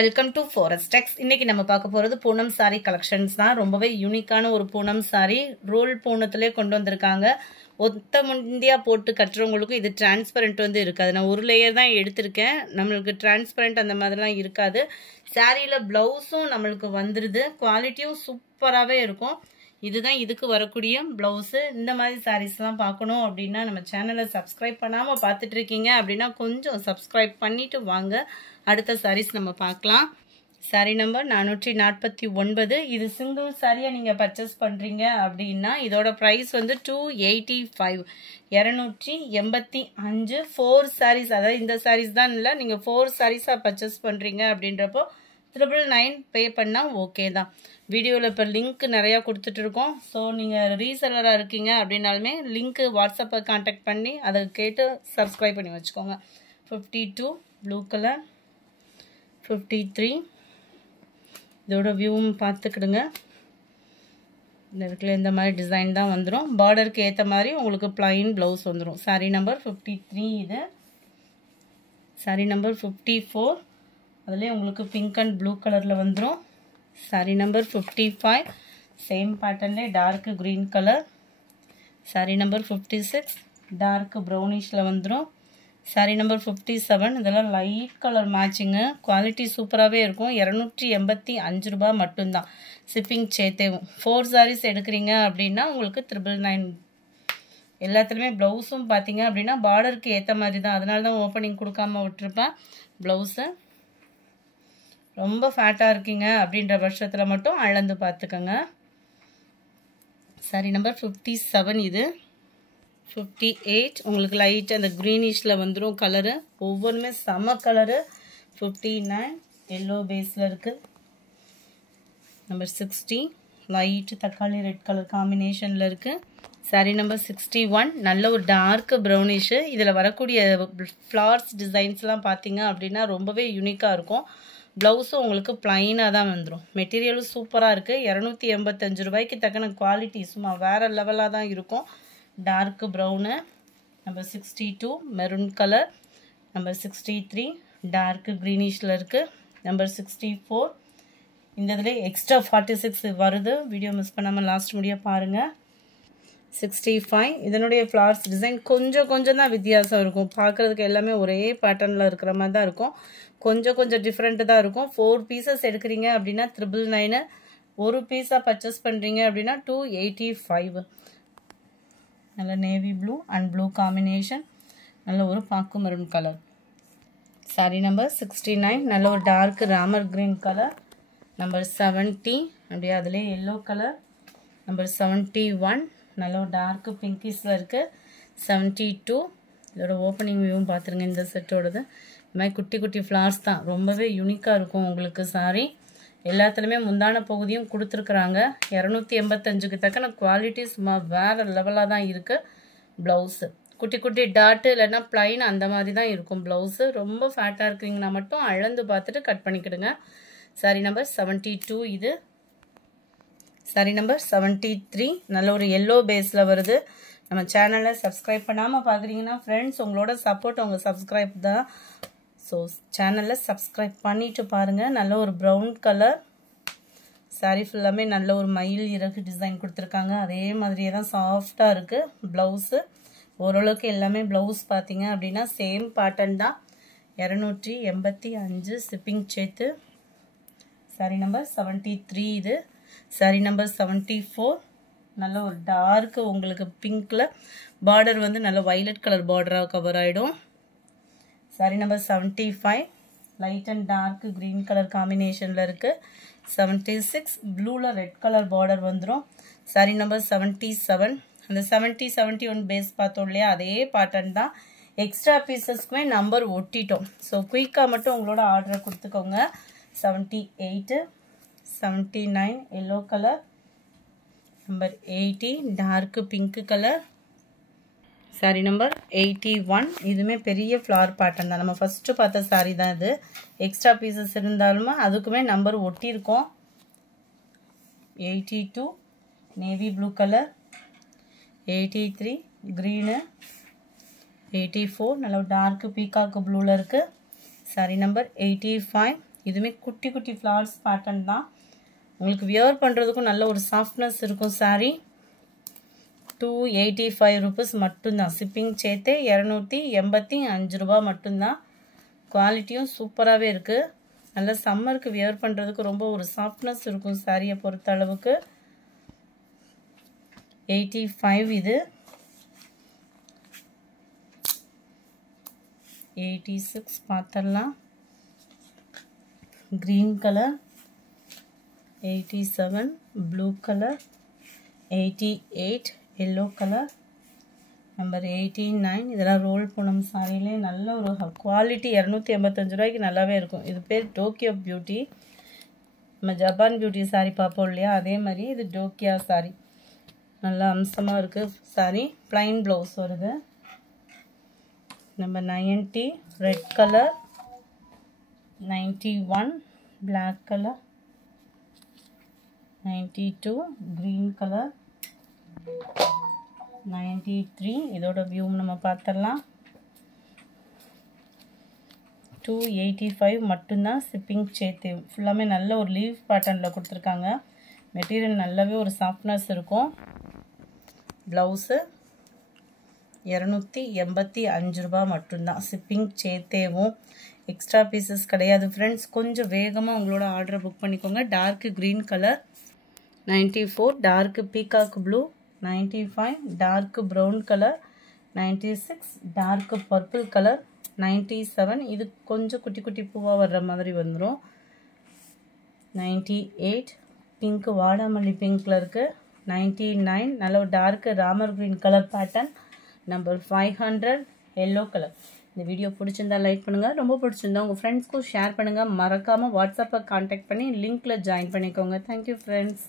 Welcome to ஃபாரஸ்டெக்ஸ். இன்னைக்கு நம்ம பார்க்க போகிறது பூனம் சாரி கலெக்ஷன்ஸ் தான். ரொம்பவே யூனிக்கான ஒரு பூனம் சாரி ரோல் பூனத்திலே கொண்டு வந்திருக்காங்க. ஒத்த முந்தியா போட்டு கட்டுறவங்களுக்கும் இது டிரான்ஸ்பரண்ட் வந்து இருக்காது. நான் ஒரு லேயர் தான் எடுத்திருக்கேன். நம்மளுக்கு டிரான்ஸ்பரண்ட் அந்த மாதிரிலாம் இருக்காது. சாரியில் ப்ளவுஸும் நம்மளுக்கு வந்துடுது. குவாலிட்டியும் சூப்பராகவே இருக்கும். இதுதான் இதுக்கு வரக்கூடிய ப்ளவுஸு. இந்த மாதிரி சாரீஸ்லாம் பார்க்கணும் அப்படின்னா நம்ம சேனலை சப்ஸ்கிரைப் பண்ணாமல் பார்த்துட்டு இருக்கீங்க அப்படின்னா கொஞ்சம் சப்ஸ்கிரைப் பண்ணிவிட்டு வாங்க. அடுத்த சாரீஸ் நம்ம பார்க்கலாம். சாரீ நம்பர் 449. இது சிங்கிள் சாரியாக நீங்கள் பர்ச்சேஸ் பண்ணுறீங்க அப்படின்னா இதோட ப்ரைஸ் வந்து 285, 285. 4 சாரீஸ், அதாவது இந்த சாரீஸ் தான் இல்லை, நீங்கள் 4 சாரீஸாக பர்ச்சேஸ் பண்ணுறீங்க அப்படின்றப்போ 999 பே பண்ணால் ஓகே தான். வீடியோவில் இப்போ லிங்க் நிறையா கொடுத்துட்ருக்கோம். ஸோ நீங்கள் ரீசெல்லராக இருக்கீங்க அப்படின்னாலுமே லிங்க்கு வாட்ஸ்அப்பை கான்டாக்ட் பண்ணி அதை கேட்டு சப்ஸ்கிரைப் பண்ணி வச்சுக்கோங்க. 52 ப்ளூ கலர், 53. இதோட வியூவும் பார்த்துக்கிடுங்க. இந்த இடத்துல இந்த மாதிரி டிசைன் தான் வந்துடும். பார்டருக்கு ஏற்ற மாதிரி உங்களுக்கு பிளைன் ப்ளவுஸ் வந்துடும். சாரீ நம்பர் 53. இது சாரீ நம்பர் 54. அதுலேயே உங்களுக்கு பிங்க் அண்ட் ப்ளூ கலரில் வந்துடும். சாரீ நம்பர் 55. சேம் பேட்டர்ன்லே dark green colour. Sari number 56. Dark ப்ரௌனிஷில் வந்துடும். சாரீ நம்பர் 57. இதெல்லாம் லைட் கலர் மேட்சிங்கு. குவாலிட்டி சூப்பராகவே இருக்கும். 285 ரூபா மட்டும்தான் ஷிப்பிங் சேர்த்தேவும். 4 சாரீஸ் எடுக்கிறீங்க அப்படின்னா உங்களுக்கு 999. எல்லாத்துலேயுமே ப்ளவுஸும் பார்த்தீங்க அப்படின்னா பார்டருக்கு ஏற்ற மாதிரி தான். அதனால தான் ஓப்பனிங் கொடுக்காம விட்டுருப்பேன். ப்ளவுஸு ரொம்ப ஃபேட்டாக இருக்கீங்க அப்படின்ற பட்சத்தில் மட்டும் அளந்து பார்த்துக்கோங்க. சாரீ நம்பர் 57. இது 58. உங்களுக்கு லைட் அந்த க்ரீனிஷில் வந்துடும் கலரு. ஒவ்வொன்றுமே செம கலரு. 59 எல்லோ பேஸில் இருக்குது. நம்பர் 60 லைட்டு தக்காளி ரெட் கலர் காம்பினேஷனில் இருக்குது. சாரீ நம்பர் 61 நல்ல ஒரு டார்க் ப்ரௌனிஷு. இதில் வரக்கூடிய ஃப்ளார்ஸ் டிசைன்ஸ்லாம் பார்த்தீங்க அப்படின்னா ரொம்பவே யூனிக்காக இருக்கும். ப்ளவுஸும் உங்களுக்கு ப்ளைனாக தான் வந்துடும். மெட்டீரியலும் சூப்பராக இருக்குது. 285 ரூபாய்க்கு தக்கன குவாலிட்டி சும்மா வேறு லெவலாக தான் இருக்கும். Dark brown. Number 62 maroon colour. Number 63 dark க்ரீனிஷில் இருக்குது. நம்பர் 64. இந்த இதில் எக்ஸ்ட்ரா 46 வருது. வீடியோ மிஸ் பண்ணாமல் லாஸ்ட் முடிய பாருங்கள். 65. இதனுடைய ஃப்ளார்ஸ் டிசைன் கொஞ்சம் தான் வித்தியாசம் இருக்கும். பார்க்குறதுக்கு எல்லாமே ஒரே பேட்டர்னில் இருக்கிற மாதிரி தான் இருக்கும். கொஞ்சம் டிஃப்ரெண்ட்டு தான் இருக்கும். 4 பீசஸ் எடுக்கிறீங்க அப்படின்னா 999. ஒரு பீஸாக பர்ச்சேஸ் பண்ணுறீங்க அப்படின்னா 285. நல்ல navy blue and blue combination. நல்ல ஒரு பாக்கு மெரூன் கலர். சாரீ நம்பர் 69. நல்ல ஒரு dark Ramar green colour. Number 70 அப்படியே அதிலே எல்லோ கலர். நம்பர் 71 நல்ல ஒரு டார்க் பிங்கிஸில் இருக்குது. 72. இதோட ஓப்பனிங் வியூவும் பார்த்துருங்க. இந்த செட்டோடது இந்த மாதிரி குட்டி ஃப்ளார்ஸ் தான். ரொம்பவே யூனிக்காக இருக்கும் உங்களுக்கு சாரீ. எல்லாத்துலேயுமே முந்தான பகுதியும் கொடுத்துருக்குறாங்க. 285க்கு தக்கன குவாலிட்டி சும்மா வேறு லெவலாக தான் இருக்குது. ப்ளவுஸு குட்டி டாட்டு இல்லைன்னா ப்ளைன் அந்த மாதிரி தான் இருக்கும் ப்ளவுஸு. ரொம்ப ஃபேட்டாக இருக்கிறீங்கன்னா மட்டும் அளந்து பார்த்துட்டு கட் பண்ணிக்கிடுங்க. சாரீ நம்பர் 72. இது சாரீ நம்பர் 73. நல்ல ஒரு எல்லோ பேஸில் வருது. நம்ம சேனலை சப்ஸ்கிரைப் பண்ணாமல் பார்க்குறீங்கன்னா ஃப்ரெண்ட்ஸ் உங்களோட சப்போர்ட் உங்கள் சப்ஸ்கிரைப் தான். ஸோ சேனலில் சப்ஸ்கிரைப் பண்ணிவிட்டு பாருங்கள். நல்ல ஒரு ப்ரௌன் கலர். சாரீ ஃபுல்லாமே நல்ல ஒரு மயில் இறகு டிசைன் கொடுத்துருக்காங்க. அதே மாதிரியே தான் சாஃப்டாக இருக்குது ப்ளவுஸு. ஓரளவுக்கு எல்லாமே ப்ளவுஸ் பார்த்தீங்க அப்படின்னா சேம் பேட்டர்ன் தான். 285 ஷிப்பிங் சேர்த்து. சாரீ நம்பர் 73. இது சாரீ நம்பர் 74. நல்ல ஒரு டார்க்கு உங்களுக்கு பிங்க்கில் பார்டர் வந்து நல்ல வைலட் கலர் பார்டராக கவர் ஆகிடும். Sari number 75 light and dark green colour காம்பினேஷனில் இருக்குது. 76 ப்ளூவில் ரெட் கலர் பார்டர் வந்துடும். சாரீ நம்பர் 77. அந்த 70, 71 பேஸ் பார்த்தோம் இல்லையா, அதே பேட்டர்ன் தான். எக்ஸ்ட்ரா பீசஸ்க்குமே நம்பர் ஒட்டிட்டோம். ஸோ குயிக்காக மட்டும் உங்களோட ஆர்டரை கொடுத்துக்கோங்க. 78, 79 yellow colour. Number 80 dark pink colour. Sari number 81. இதுவுமே பெரிய ஃப்ளார் பேட்டர்ன் தான். நம்ம ஃபஸ்ட்டு பார்த்த சாரீ தான் இது. எக்ஸ்ட்ரா பீசஸ் இருந்தாலுமே அதுக்குமே நம்பர் ஒட்டியிருக்கோம். 82 நேவி ப்ளூ கலர். 83 க்ரீனு. 84 நல்ல டார்க் பீகாக்கு ப்ளூவில் இருக்குது. சாரீ நம்பர் 85 இதுவுமே குட்டி குட்டி ஃப்ளார்ஸ் பேட்டர்ன் தான். உங்களுக்கு வியர் பண்ணுறதுக்கும் நல்ல ஒரு சாஃப்ட்னஸ் இருக்கும். சாரீ 285 rupees மட்டும்தான். ஷிப்பிங் சேர்த்தே 285 ரூபா மட்டும்தான். குவாலிட்டியும் சூப்பராகவே இருக்குது. நல்ல சம்மருக்கு வியர் பண்ணுறதுக்கு ரொம்ப ஒரு சாஃப்ட்னஸ் இருக்கும் சாரியை பொறுத்த அளவுக்கு. 85 இது. 86 பார்த்துடலாம். Green colour. 87 blue colour. 88 yellow colour. Number 89 இதெல்லாம் ரோல் பூனம் சாரியிலே நல்ல ஒரு குவாலிட்டி. 285 ரூபாய்க்கு நல்லாவே இருக்கும். இது பேர் டோக்கியோ பியூட்டி. நம்ம ஜப்பான் பியூட்டி சாரி பார்ப்போம் இல்லையா, அதே மாதிரி இது டோக்கியா சாரி. நல்லா அம்சமாக இருக்குது சாரி. ப்ளைன் ப்ளவுஸ் வருது. Number 90 red colour. 91 black colour. 92 green colour. 93 இதோட வியூ நம்ம பார்த்துடலாம். 285 மட்டும்தான் ஷிப்பிங் சேர்த்து. ஃபுல்லாமே நல்ல ஒரு லீவ் பேட்டர்னில் கொடுத்துருக்காங்க. மெட்டீரியல் நல்லாவே ஒரு சாஃப்ட்னஸ் இருக்கும். ப்ளவுஸு 285 ரூபா மட்டும்தான் ஷிப்பிங் சேர்த்தேவும். எக்ஸ்ட்ரா பீசஸ் கிடையாது ஃப்ரெண்ட்ஸ். கொஞ்சம் வேகமாக உங்களோட ஆர்டரை புக் பண்ணிக்கோங்க. Dark green colour. 94 dark peacock blue. 95 dark brown colour. 96 dark purple colour. 97 இது கொஞ்சம் குட்டி குட்டி பூவாக வர்ற மாதிரி வந்துடும். 98 பிங்க் வாடாமல்லி பிங்க்கில் இருக்குது. 99 நல்ல ஒரு dark Ramar green colour pattern. Number 500 yellow colour. இந்த வீடியோ பிடிச்சிருந்தா லைக் பண்ணுங்கள். ரொம்ப பிடிச்சிருந்தா உங்கள் ஃப்ரெண்ட்ஸ்க்கும் ஷேர் பண்ணுங்கள். மறக்காமல் வாட்ஸ்அப்பை கான்டாக்ட் பண்ணி லிங்க்கில் ஜாயின் பண்ணிக்கோங்க. Thank you friends.